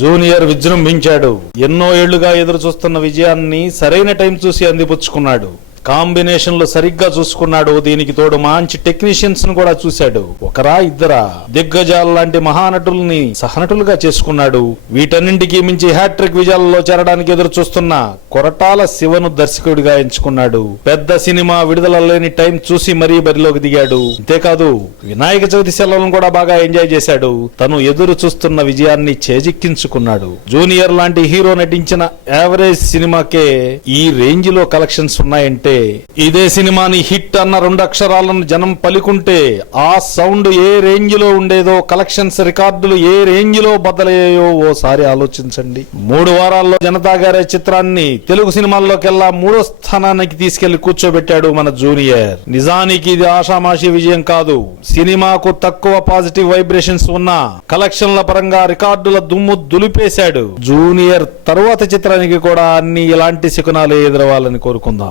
Junior విజృంభించాడు. ఎన్నో ఏళ్ళుగా ఎదురు చూస్తున్న విజయాన్ని సరైన టైం చూసి అందిపుచ్చుకున్నాడు. కాంబినేషన్లు సరిగ్గా చూసుకున్నాడు. దీనికి తోడు మంచి టెక్నీషియన్స్ను కూడా చూశాడు. ఒకరా ఇద్దరా? దిగ్గజాల లాంటి మహానటుల్ని సహనటులుగా చేసుకున్నాడు. వీటన్నింటికి మించి హ్యాట్రిక్ విజయాలలో చేరడానికి ఎదురు చూస్తున్న కొరటాల శివను దర్శకుడిగా ఎంచుకున్నాడు. పెద్ద సినిమా విడుదల లేని టైం చూసి మరీ బరిలోకి దిగాడు. అంతేకాదు వినాయక చవితి సెలవులను కూడా బాగా ఎంజాయ్ చేశాడు. తను ఎదురు చూస్తున్న విజయాన్ని చేజిక్కించుకున్నాడు. జూనియర్ లాంటి హీరో నటించిన యావరేజ్ సినిమాకే ఈ రేంజ్లో కలెక్షన్స్ ఉన్నాయంటే ఇదే సినిమాని హిట్ అన్న రెండు అక్షరాలను జనం పలుకుంటే ఆ సౌండ్ ఏ రేంజ్లో ఉండేదో కలెక్షన్స్ రికార్డులు ఏ రేంజ్లో బదలయ్యాయో ఓసారి ఆలోచించండి. మూడు వారాల్లో జనతా గారే చిత్రాన్ని తెలుగు సినిమాల్లోకెల్లా మూడో స్థానానికి తీసుకెళ్ళి కూర్చోబెట్టాడు మన జూనియర్. నిజానికి ఇది ఆషామాషి విజయం కాదు. సినిమాకు తక్కువ పాజిటివ్ వైబ్రేషన్స్ ఉన్న కలెక్షన్ల పరంగా రికార్డుల దుమ్ము దులిపేశాడు. జూనియర్ తరువాత చిత్రానికి కూడా అన్ని ఇలాంటి శకునాలు ఎదురవ్వాలని కోరుకుందాం.